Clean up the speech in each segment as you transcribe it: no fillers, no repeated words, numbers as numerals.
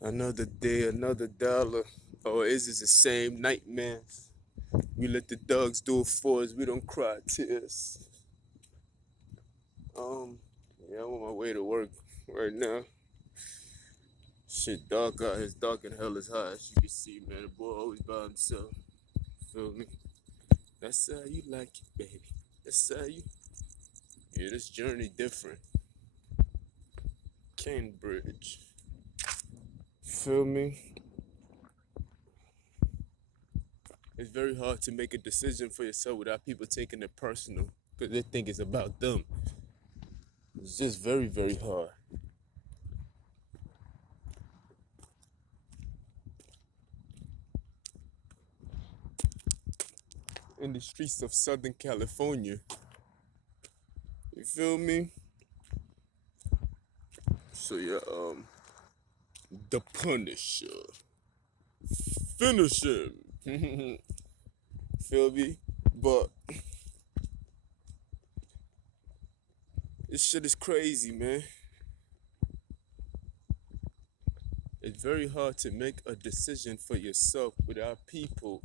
Another day, another dollar. Or is it the same nightmares? We let the dogs do it for us. We don't cry tears. Um, yeah, I'm on my way to work right now. Shit dark out. It's dark and hell is high. As you can see, man, the boy always by himself. Feel me? That's how you like it, baby. That's how you. Yeah, this journey different. Cambridge. Feel me? It's very hard to make a decision for yourself without people taking it personal because they think it's about them. It's just very, very hard. In the streets of Southern California, you feel me? So yeah, the Punisher, finish him. Feel me? But this shit is crazy, man. It's very hard to make a decision for yourself without people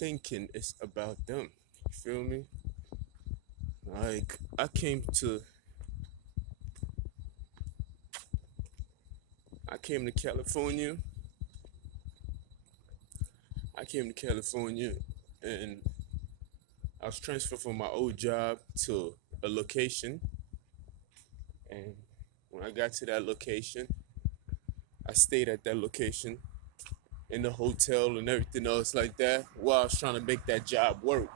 thinking it's about them. You feel me? Like I came to California. I came to California and I was transferred from my old job to a location. And when I got to that location, I stayed at that location in the hotel and everything else like that while I was trying to make that job work.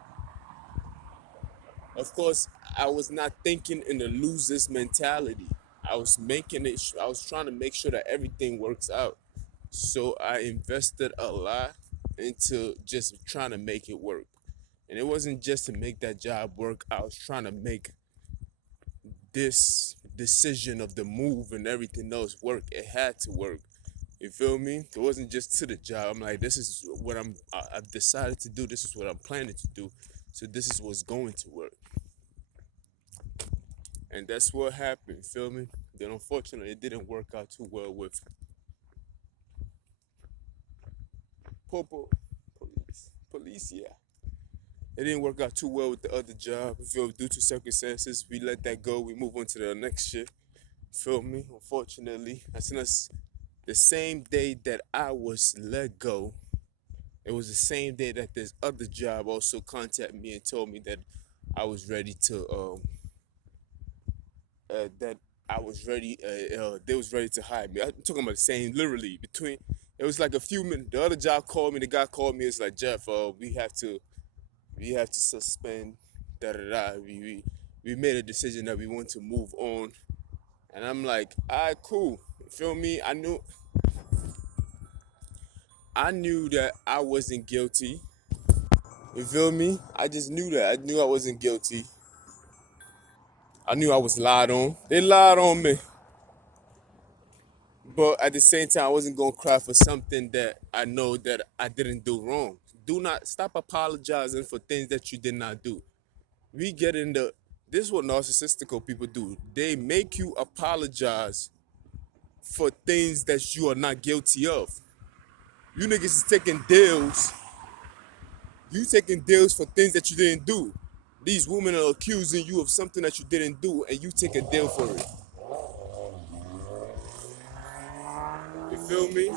Of course, I was not thinking in the loser's mentality. I was trying to make sure that everything works out. So I invested a lot into just trying to make it work. And it wasn't just to make that job work. I was trying to make this decision of the move and everything else work. It had to work. You feel me? It wasn't just to the job. I'm like, this is what I've decided to do. This is what I'm planning to do. So this is what's going to work. And that's what happened. Feel me? Then unfortunately, it didn't work out too well with Popo police. Police, yeah. It didn't work out too well with the other job. Feel due to circumstances, we let that go. We move on to the next shit. Feel me? Unfortunately, as soon as the same day that I was let go, it was the same day that this other job also contacted me and told me that I was ready to that I was ready. They was ready to hire me. I'm talking about the same, literally between. It was like a few minutes. The other job called me. The guy called me. It's like Jeff. We have to suspend. Da da da. We made a decision that we want to move on. And I'm like, all right, cool. You feel me? I knew that I wasn't guilty. You feel me? I just knew that. I knew I wasn't guilty. I knew I was lied on. They lied on me. But at the same time, I wasn't gonna cry for something that I know that I didn't do wrong. Do not stop apologizing for things that you did not do. We get in the This is what narcissistical people do. They make you apologize for things that you are not guilty of. You niggas is taking deals. You taking deals for things that you didn't do. These women are accusing you of something that you didn't do, and you take a deal for it. You feel me?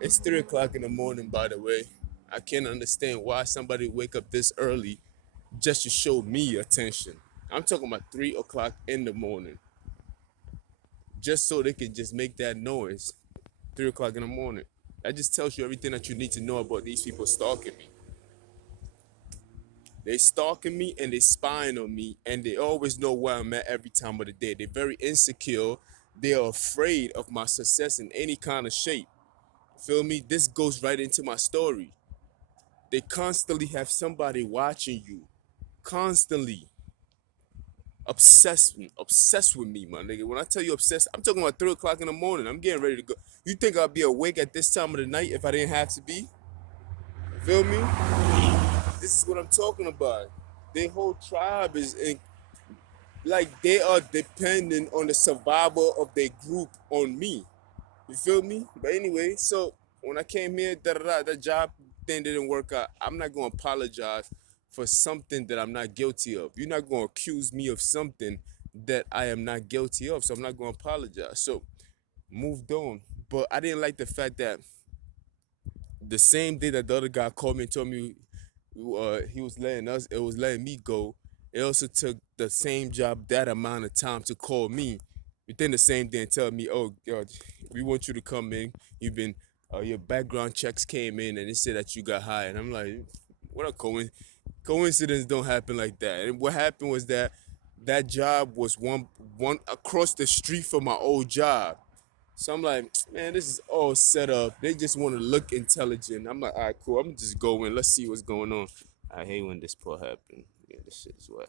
It's 3 o'clock in the morning, by the way. I can't understand why somebody wake up this early just to show me attention. I'm talking about 3 o'clock in the morning, just so they can just make that noise. 3 o'clock in the morning. That just tells you everything that you need to know about these people stalking me. They stalking me and they spying on me, and they always know where I'm at every time of the day. They're very insecure. They are afraid of my success in any kind of shape. Feel me? This goes right into my story. They constantly have somebody watching you, constantly obsessed with me, my nigga. When I tell you obsessed, I'm talking about 3 o'clock in the morning. I'm getting ready to go. You think I'd be awake at this time of the night if I didn't have to be? Feel me? This is what I'm talking about. Their whole tribe is in. like they are dependent on the survival of their group on me. You feel me? But anyway, so when I came here, the job thing didn't work out. I'm not gonna apologize for something that I'm not guilty of. You're not gonna accuse me of something that I am not guilty of. So I'm not gonna apologize. So moved on. But I didn't like the fact that the same day that the other guy called me and told me he was it was letting me go. It also took the same job that amount of time to call me within the same day and tell me, oh, God, we want you to come in. You've been, your background checks came in and it said that you got hired. And I'm like, what a coincidence don't happen like that. And what happened was that that job was one across the street from my old job. So I'm like, man, this is all set up. They just want to look intelligent. I'm like, all right, cool. I'm just going. Let's see what's going on. I hate when this part happen. Yeah, this shit is wet.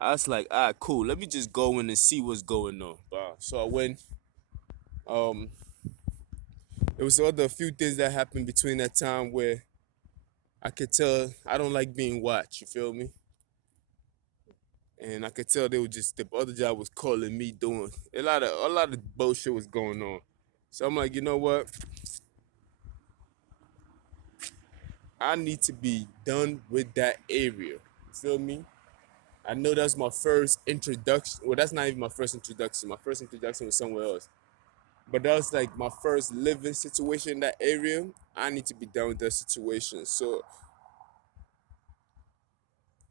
I was like, all right, cool. Let me just go in and see what's going on. So I went. Um, there was other few things that happened between that time where I could tell I don't like being watched. You feel me? And I could tell they were just the other job was calling me doing a lot of bullshit was going on. So I'm like, you know what? I need to be done with that area. You feel me? I know that's my first introduction. Well, that's not even my first introduction. My first introduction was somewhere else. But that was like my first living situation in that area. I need to be done with that situation. So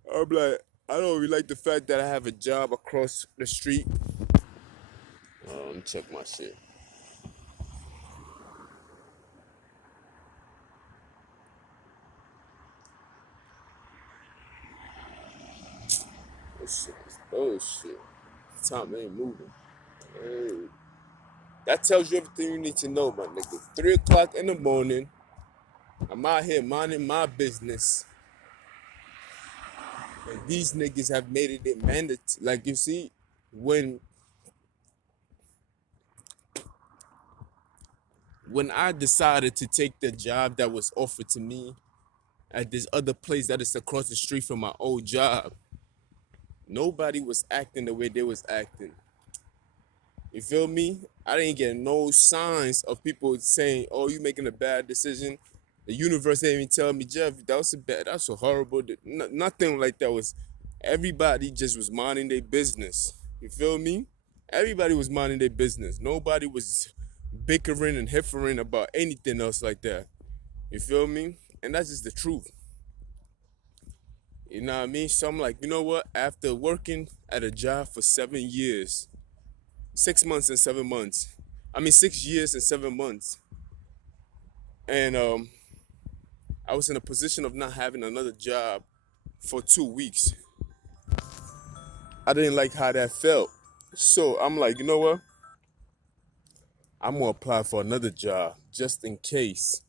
I'm like, I don't really like the fact that I have a job across the street. Let me check my shit. This shit is bullshit. Time ain't moving. Hey. That tells you everything you need to know, my nigga. 3 o'clock in the morning, I'm out here minding my business. And these niggas have made it mandatory. Like you see, when when I decided to take the job that was offered to me at this other place that is across the street from my old job, nobody was acting the way they was acting. You feel me? I didn't get no signs of people saying, "Oh, you making a bad decision." The universe didn't even tell me, Jeff, that's a horrible. Nothing like that was. Everybody just was minding their business. You feel me? Everybody was minding their business. Nobody was bickering and hiffering about anything else like that. You feel me? And that's just the truth. You know what I mean? So I'm like, you know what? After working at a job for 7 years, 6 months and 7 months. I mean, 6 years and 7 months. And I was in a position of not having another job for 2 weeks. I didn't like how that felt. So I'm like, you know what? I'm gonna apply for another job just in case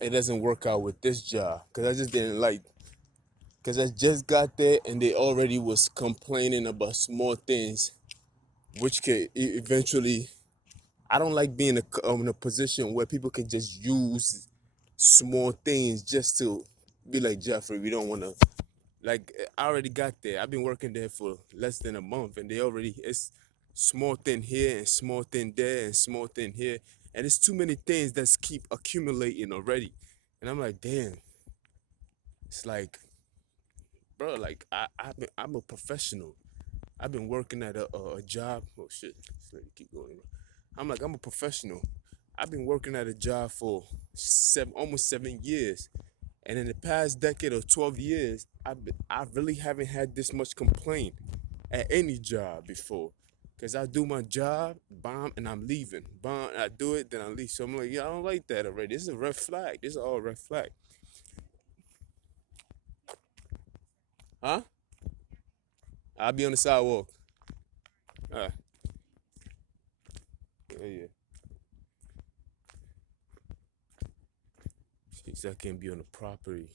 it doesn't work out with this job. Cause I just didn't like, cause I just got there and they already was complaining about small things, which could eventually. I don't like being in a position where people can just use small things just to be like, Jeffrey, we don't want to. Like, I already got there. I've been working there for less than a month, and it's small thing here and small thing there and small thing here, and it's too many things that keep accumulating already. And I'm like, damn, it's like, bro, like I'm a professional. I've been working at a job. Oh shit, let me keep going. I'm like, I'm a professional. I've been working at a job for almost 7 years. And in the past decade or 12 years, I really haven't had this much complaint at any job before. Because I do my job, bomb, and I'm leaving. Bomb, I do it, then I leave. So I'm like, yeah, I don't like that already. This is a red flag. This is all red flag. Huh? I'll be on the sidewalk. All right. Yeah, yeah. Jeez, I can't be on the property.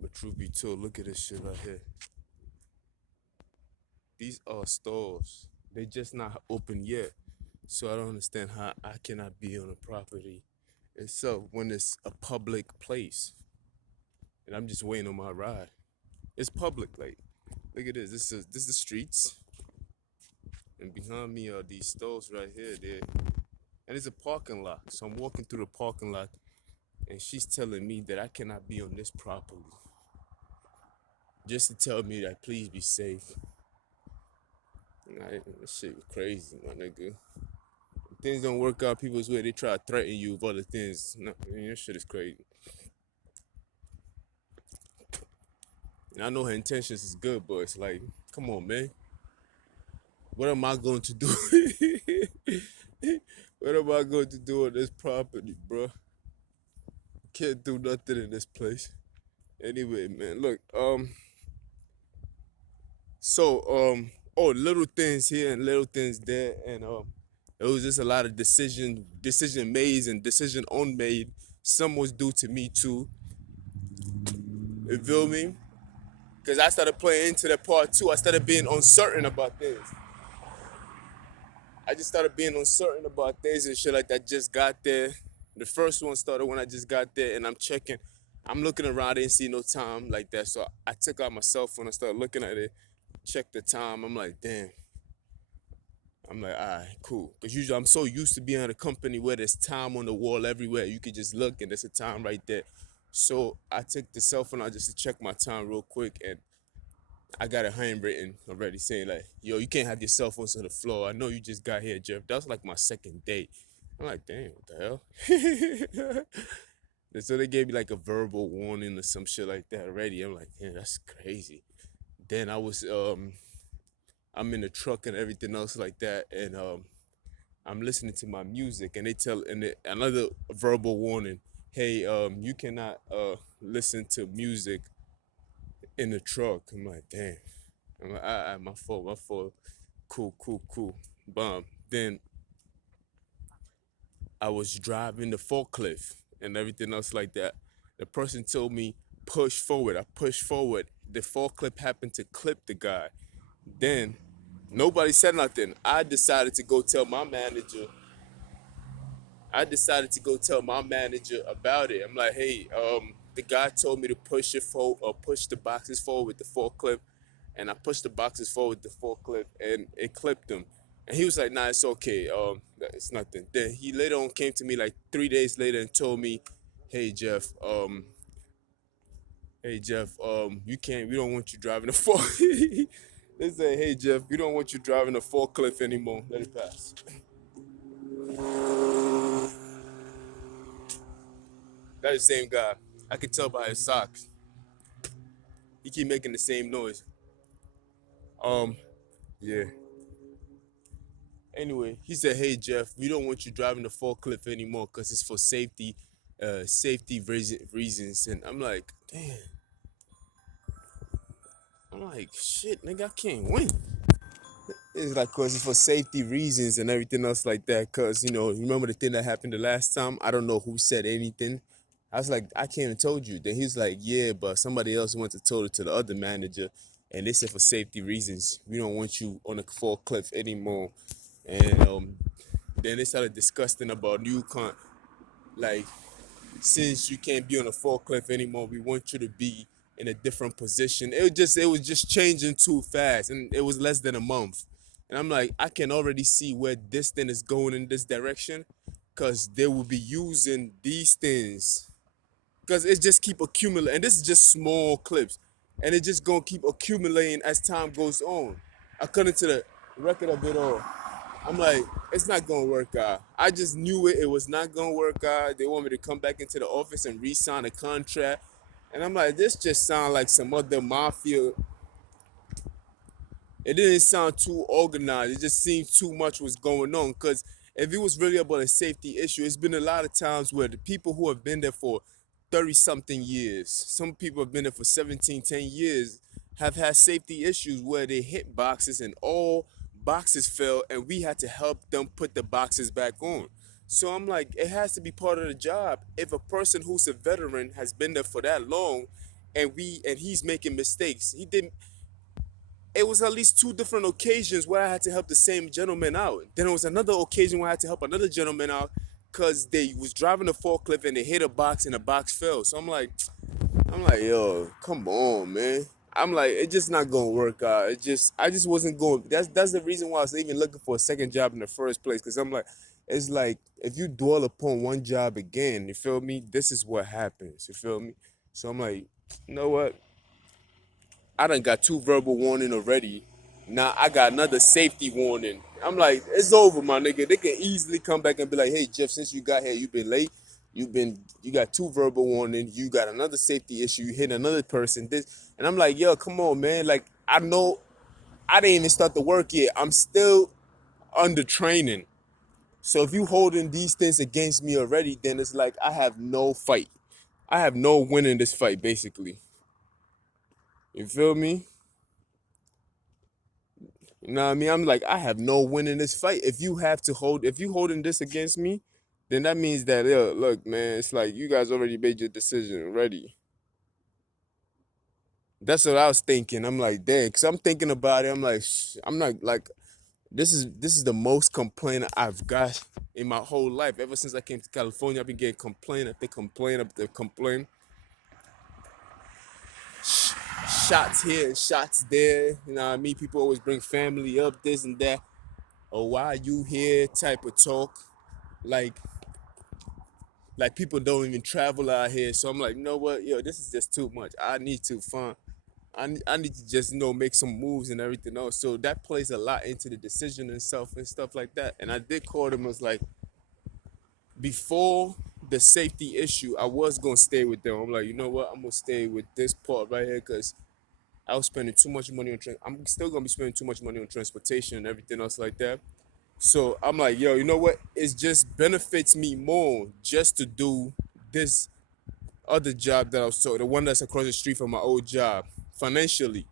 But truth be told, look at this shit right here. These are stores. They just not open yet. So I don't understand how I cannot be on a property itself when it's a public place. and I'm just waiting on my ride. It's public, like look at this. This is the streets, and behind me are these stores right here. There, and it's a parking lot. So I'm walking through the parking lot, and she's telling me that I cannot be on this property, just to tell me that please be safe. That shit crazy, my nigga. Things don't work out people's way. They try to threaten you with other things. No, I mean, that shit is crazy. And I know her intentions is good, but it's like, come on, man. What am I going to do? What am I going to do on this property, bro? Can't do nothing in this place. Anyway, man, look, oh, little things here and little things there, and it was just a lot of decision made and decision unmade. Some was due to me too. You feel me? Because I started playing into that part too. I started being uncertain about things. I just started being uncertain about things and shit like that. Just got there. The first one started when I just got there, and I'm checking. I'm looking around. I didn't see no time like that, so I took out my cell phone and started looking at it. Checked the time. I'm like, damn. I'm like, all right, cool. Because usually I'm so used to being at a company where there's time on the wall everywhere. You could just look and there's a time right there. So I took the cell phone out just to check my time real quick, and I got a handwritten already saying like, yo, you can't have your cell phones on the floor. I know you just got here, Jeff. That was like my second day. I'm like, damn, what the hell? And so they gave me like a verbal warning or some shit like that already. I'm like, damn, that's crazy. Then I'm in the truck and everything else like that, and I'm listening to my music, and they tell another verbal warning. Hey, you cannot listen to music in the truck. I'm like, damn. I'm like, all right, my fault. Cool. Bomb. Then I was driving the forklift and everything else like that. The person told me push forward. I pushed forward. The forklift happened to clip the guy. Then nobody said nothing. I decided to go tell my manager. About it. I'm like, hey, the guy told me to push it forward or push the boxes forward with the forklift, and I pushed the boxes forward with the forklift, and it clipped him. And he was like, nah, it's okay. It's nothing. Then he later on came to me like 3 days later and told me, hey Jeff, we don't want you driving a fork. They say, hey Jeff, we don't want you driving a forklift anymore. Let it pass. That's the same guy. I could tell by his socks. He keep making the same noise. Yeah. Anyway, he said, hey Jeff, we don't want you driving the forklift anymore because it's for safety reasons. And I'm like, damn. I'm like, shit, nigga, I can't win. It's like, cause it's for safety reasons and everything else like that. Cause you remember the thing that happened the last time? I don't know who said anything. I was like, I can't have told you. Then he was like, yeah, but somebody else went to told it to the other manager, and they said for safety reasons, we don't want you on the forklift anymore. And then they started discussing about like, since you can't be on a forklift anymore, we want you to be in a different position. It was just changing too fast, and it was less than a month. And I'm like, I can already see where this thing is going in this direction, because they will be using these things, because it just keep accumulating. And this is just small clips, and it just gonna keep accumulating as time goes on. According to the record of it all, I'm like, it's not gonna work out. I just knew it was not gonna work out. They want me to come back into the office and re-sign a contract. And I'm like, this just sounds like some other mafia. It didn't sound too organized. It just seemed too much was going on. Because if it was really about a safety issue, it's been a lot of times where the people who have been there for 30-something years, some people have been there for 17, 10 years, have had safety issues where they hit boxes and all boxes fell, and we had to help them put the boxes back on. So I'm like, it has to be part of the job. If a person who's a veteran has been there for that long, and he's making mistakes, it was at least 2 different occasions where I had to help the same gentleman out. Then there was another occasion where I had to help another gentleman out because they was driving a forklift and they hit a box and the box fell. So I'm like, I'm like, yo, come on, man. I'm like, it's just not gonna work out. I just wasn't going. That's the reason why I was even looking for a second job in the first place. Cause I'm like, it's like if you dwell upon one job again, you feel me? This is what happens. You feel me? So I'm like, you know what? I done got two verbal warning already. Now I got another safety warning. I'm like, it's over, my nigga. They can easily come back and be like, hey, Jeff, since you got here, you've been late. You got two verbal warnings. You got another safety issue. You hit another person. This, and I'm like, yo, come on, man. Like, I know I didn't even start the work yet. I'm still under training. So if you holding these things against me already, then it's like I have no fight. I have no win in this fight, basically. You feel me? You know what I mean? I'm like, I have no win in this fight. If you holding this against me, then that means that, yo, look, man, it's like you guys already made your decision already. That's what I was thinking. I'm like, dang, because I'm thinking about it. I'm like, I'm not like, this is the most complaint I've got in my whole life. Ever since I came to California, I've been getting complaint after complaint after complaint. Shots here and shots there. You know what I mean? People always bring family up, this and that. Or why are you here type of talk. Like, people don't even travel out here. So I'm like, you know what? Yo, this is just too much. I need to find I need to just make some moves and everything else. So that plays a lot into the decision and stuff like that. And I did call them as like before the safety issue, I was gonna stay with them. I'm like, you know what? I'm gonna stay with this part right here because I was spending too much money on I'm still gonna be spending too much money on transportation and everything else like that. So I'm like, yo, you know what? It just benefits me more just to do this other job that I was the one that's across the street from my old job financially.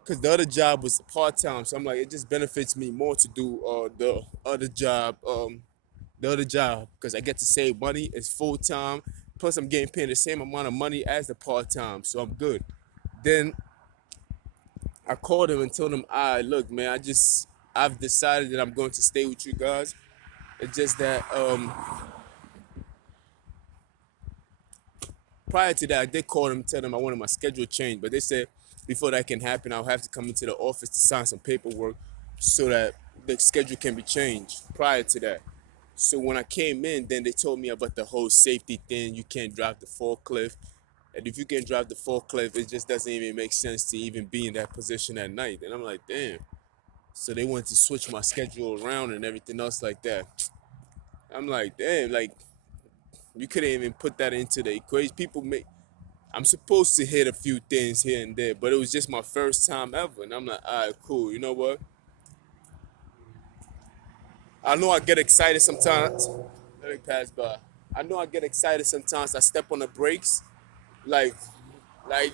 Because the other job was part time, so I'm like, it just benefits me more to do the other job because I get to save money. It's full time, plus I'm getting paid the same amount of money as the part time, so I'm good. Then I called him and told him, look, man, I've decided that I'm going to stay with you guys. It's just that prior to that, I did call them, tell them I wanted my schedule changed, but they said before that can happen, I'll have to come into the office to sign some paperwork so that the schedule can be changed prior to that. So when I came in, then they told me about the whole safety thing. You can't drive the forklift. And if you can drive the forklift, it just doesn't even make sense to even be in that position at night. And I'm like, damn. So they wanted to switch my schedule around and everything else like that. I'm like, damn, like you couldn't even put that into the equation. I'm supposed to hit a few things here and there, but it was just my first time ever. And I'm like, all right, cool. You know what? I know I get excited sometimes. Let me pass by. I know I get excited sometimes. I step on the brakes. Like,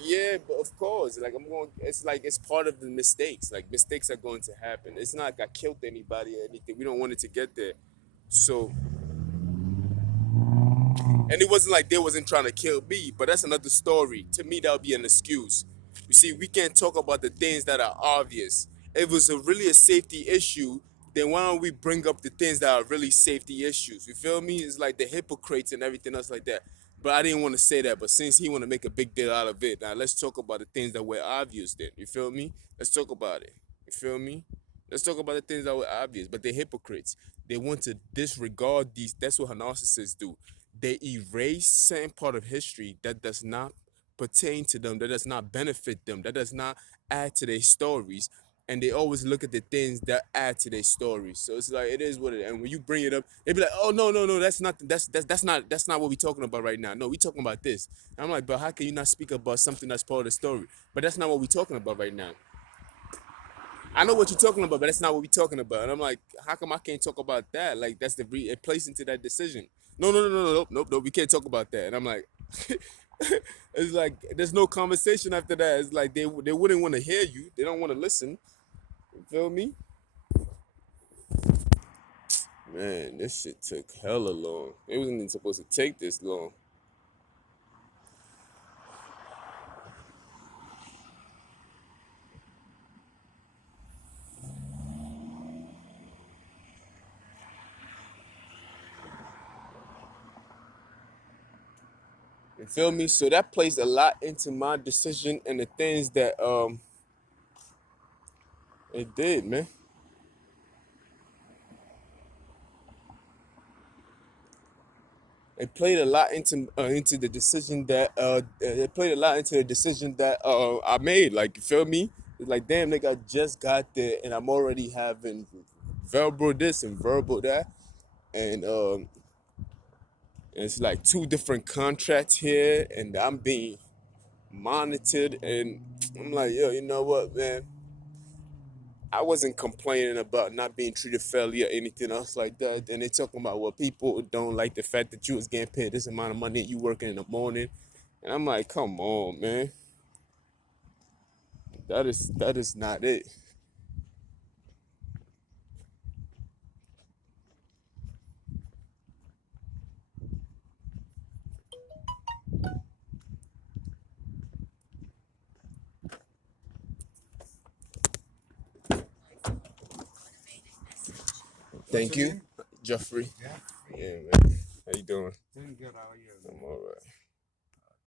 yeah, but of course. Like, I'm going, it's like, it's part of the mistakes. Like, mistakes are going to happen. It's not like I killed anybody or anything. We don't want it to get there. So, and it wasn't like they wasn't trying to kill me, but that's another story. To me, that would be an excuse. You see, we can't talk about the things that are obvious. If it was really a safety issue, then why don't we bring up the things that are really safety issues? You feel me? It's like the hypocrites and everything else like that. But I didn't want to say that. But since he want to make a big deal out of it, now let's talk about the things that were obvious then. You feel me? Let's talk about it. You feel me? Let's talk about the things that were obvious. But they're hypocrites. They want to disregard these. That's what narcissists do. They erase certain part of history that does not pertain to them, that does not benefit them, that does not add to their stories. And they always look at the things that add to their stories. So it's like it is what it is. And when you bring it up, they be like, "Oh no, that's not that's not what we're talking about right now. No, we're talking about this." And I'm like, "But how can you not speak about something that's part of the story?" But that's not what we're talking about right now. I know what you're talking about, but that's not what we're talking about. And I'm like, how come I can't talk about that? Like that's it plays into that decision. No, we can't talk about that. And I'm like, it's like there's no conversation after that. It's like they wouldn't want to hear you. They don't want to listen. You feel me? Man, this shit took hella long. It wasn't even supposed to take this long. You feel me? So that plays a lot into my decision and the things that it did, man. It played a lot into the decision that it played a lot into the decision that I made. Like, you feel me? It's like, damn, nigga, I just got there and I'm already having verbal this and verbal that, and it's like two different contracts here, and I'm being monitored, and I'm like, yo, you know what, man? I wasn't complaining about not being treated fairly or anything else like that. And they talking about, well, people don't like the fact that you was getting paid this amount of money and you working in the morning. And I'm like, come on, man. That is not it. Thank you, Jeffrey. Yeah, Yeah, man. How you doing? doing good. How are you? I'm all right.